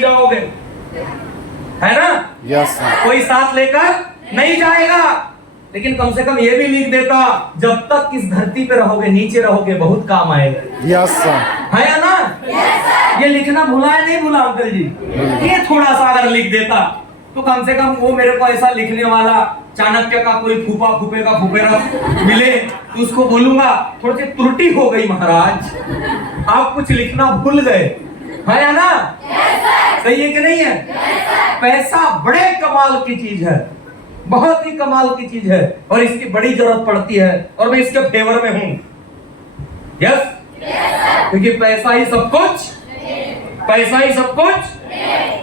जाओगे, है ना? Yes sir. कोई साथ लेकर नहीं जाएगा। लेकिन कम से कम ये भी लिख देता, जब तक इस धरती पे रहोगे, नीचे रहोगे, बहुत काम आएगा। Yes sir. है या ना? ये लिखना भुला है, नहीं भुला अंकल जी? ये थोड़ा सा अगर लिख देता तो कम से कम वो मेरे को ऐसा लिखने वाला चाणक्य का कोई फूफा फूफे का फूफेरा मिले तो उसको बोलूंगा थोड़ी सी त्रुटि हो गई महाराज, आप कुछ लिखना भूल गए। है या ना? सही है कि नहीं है? पैसा बड़े कमाल की चीज है, बहुत ही कमाल की चीज है, और इसकी बड़ी जरूरत पड़ती है, और मैं इसके फेवर में हूं। यस, क्योंकि पैसा ही सब कुछ, पैसा ही सब कुछ।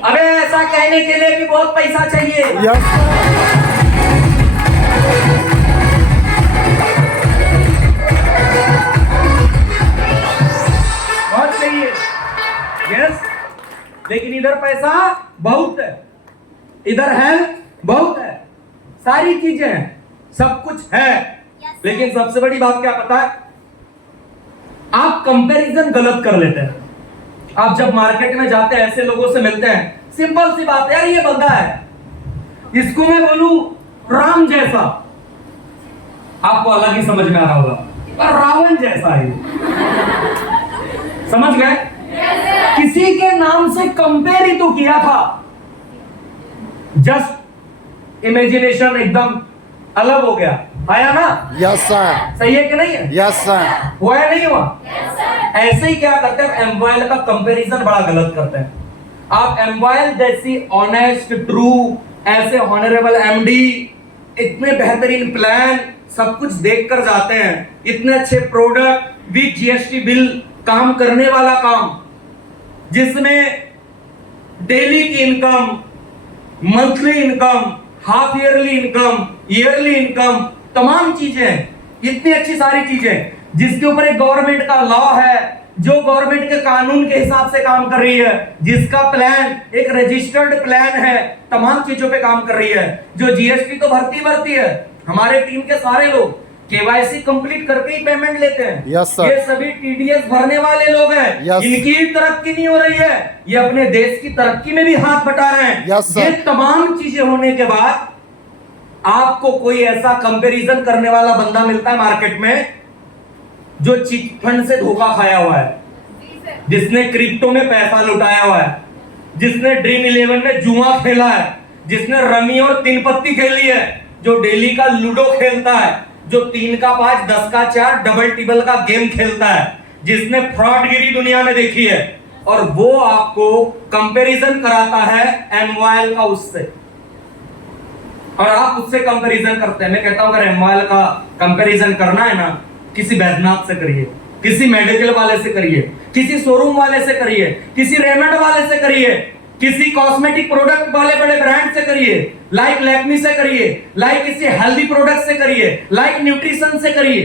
अबे ऐसा कहने के लिए भी बहुत पैसा चाहिए। यस बहुत चाहिए। यस, लेकिन इधर पैसा बहुत है, इधर हेल्थ बहुत है, सारी चीजें हैं, सब कुछ है। लेकिन सबसे बड़ी बात क्या पता है? आप कंपैरिजन गलत कर लेते हैं। आप जब मार्केट में जाते हैं, ऐसे लोगों से मिलते हैं, सिंपल सी बात है, यार ये बंदा है, इसको मैं बोलूं राम जैसा, आपको अलग ही समझ में आ रहा होगा, पर रावण जैसा है। समझ गए? किसी के नाम से कंपेयर ही तो किया था, जस्ट इमेजिनेशन एकदम अलग हो गया। आया ना? Yes sir. सही है कि नहीं है? Yes sir. हुआ है नहीं हुआ? ऐसे ही क्या करते हैं, एमवाइल का कंपैरिजन बड़ा गलत करते हैं। आप एमवाइल जैसी ऑनेस्ट, ट्रू, ऐसे ऑनरेबल एमडी, इतने बेहतरीन प्लान, सब कुछ देखकर जाते हैं, इतने अच्छे प्रोडक्ट विद जीएसटी बिल, काम करने वाला काम, जिसमें डेली की income, monthly income, half yearly income, yearly income, तमाम चीजें, इतनी अच्छी सारी चीजें, जिसके ऊपर एक गवर्नमेंट का लॉ है, जो गवर्नमेंट के कानून के हिसाब से काम कर रही है, जिसका प्लान एक रजिस्टर्ड प्लान है, तमाम चीजों पे काम कर रही है, जो जीएसटी तो भरती है। हमारे टीम के सारे लोग केवाईसी कंप्लीट करके ही पेमेंट लेते हैं। Yes sir. ये सभी टीडीएस भरने वाले लोग हैं। यस। इनकी तरक्की नहीं हो रही है, ये अपने देश की तरक्की में भी हाथ बटा रहे हैं। Yes sir. ये तमाम चीजें होने के बाद आपको कोई ऐसा कंपैरिजन करने वाला बंदा मिलता है मार्केट में, जो चिट फंड से धोखा खाया हुआ है, जिसने क्रिप्टो में पैसा लुटाया हुआ है, जिसने ड्रीम 11 में जुआ खेला है, जिसने रमी और तीन पत्ती खेली है, जो डेली का लूडो खेलता है, जो 3 का 5, 10 का 4 डबल टिबल का गेम खेलता है, जिसने फ्रॉडगिरी दुनिया में देखी है, और वो आपको कंपैरिजन कराता है एमवाइल का उससे, और आप उससे कंपैरिजन करते हैं। मैं कहता हूं अगर एमवाइल का कंपैरिजन करना है ना, किसी बैद्यनाथ से करिए, किसी मेडिकल वाले से करिए, किसी शोरूम वाले से करिए, किसी रेमंड वाले से करिए, किसी कॉस्मेटिक प्रोडक्ट वाले बड़े ब्रांड से करिए, लाइक लैक्मी से करिए, लाइक किसी हेल्दी प्रोडक्ट से करिए, लाइक न्यूट्रिशन से करिए।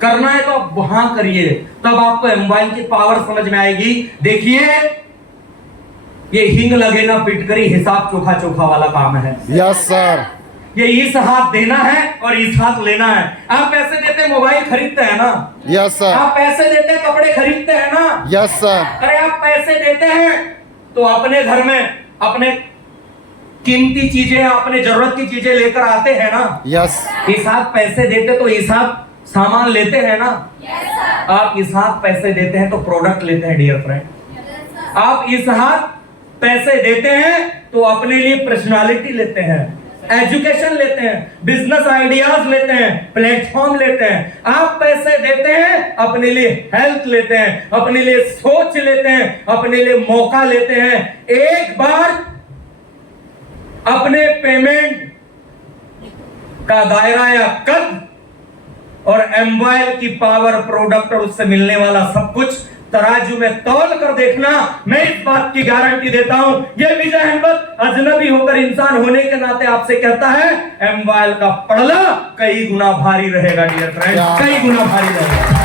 करना है तो आप वहां करिए, तब आपको एमवाइल की पावर समझ में आएगी। देखिए, ये हिंग लगे ना पिटकरी, हिसाब चोखा चोखा वाला काम है। Yes sir. ये इस हाथ देना है और इस हाथ लेना है। आप पैसे देते मोबाइल खरीदते हैं ना? Yes sir. आप पैसे देते कपड़े खरीदते हैं ना? Yes sir. अरे आप पैसे देते हैं तो अपने घर में अपने कीमती चीजें, अपने जरूरत की चीजें लेकर आते हैं ना? यस। इस हाथ पैसे देते तो इस हाथ सामान लेते हैं ना? आप इस हाथ पैसे देते हैं तो प्रोडक्ट लेते हैं डियर फ्रेंड। आप इस हाथ पैसे देते हैं तो अपने लिए पर्सनालिटी लेते हैं, एजुकेशन लेते हैं, बिजनेस आइडियाज लेते हैं, प्लेटफॉर्म लेते हैं। आप पैसे देते हैं अपने लिए हेल्थ लेते हैं, अपने लिए सोच लेते हैं, अपने लिए मौका लेते हैं। एक बार अपने पेमेंट का दायरा या कद और एमवाइल की पावर, प्रोडक्ट और उससे मिलने वाला सब कुछ तराजू में तौल कर देखना। मैं इस बात की गारंटी देता हूं, ये विजय अहमद अजनबी होकर इंसान होने के नाते आपसे कहता है, एमवाइल का पड़ला कई गुना भारी रहेगा डियर फ्रेंड, कई गुना भारी रहेगा।